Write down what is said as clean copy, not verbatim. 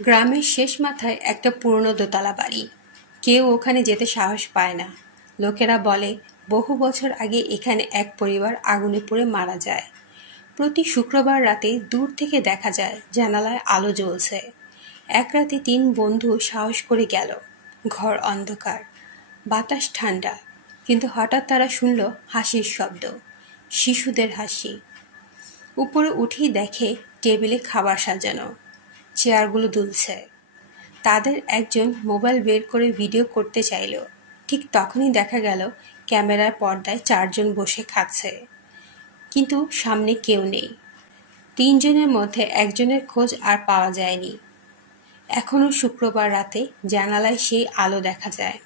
গ্রামের শেষ মাথায় একটা পুরনো দোতলা বাড়ি। কেউ ওখানে যেতে সাহস পায় না। লোকেরা বলে বহু বছর আগে এখানে এক পরিবার আগুনে পুড়ে মারা যায়। প্রতি শুক্রবার রাতে দূর থেকে দেখা যায় জানালায় আলো জ্বলছে। এক রাতে 3 বন্ধু সাহস করে গেল। ঘর অন্ধকার, বাতাস ঠান্ডা, কিন্তু হঠাৎ তারা শুনল হাসির শব্দ, শিশুদের হাসি। উপরে উঠেই দেখে টেবিলে খাবার সাজানো, চেয়ারগুলো দুলছে। তাদের একজন মোবাইল বের করে ভিডিও করতে চাইল। ঠিক তখনই দেখা গেল ক্যামেরার পর্দায় 4 জন বসে খাচ্ছে, কিন্তু সামনে কেউ নেই। 3 জনের মধ্যে একজনের খোঁজ আর পাওয়া যায়নি। এখনো শুক্রবার রাতে জানালায় সেই আলো দেখা যায়।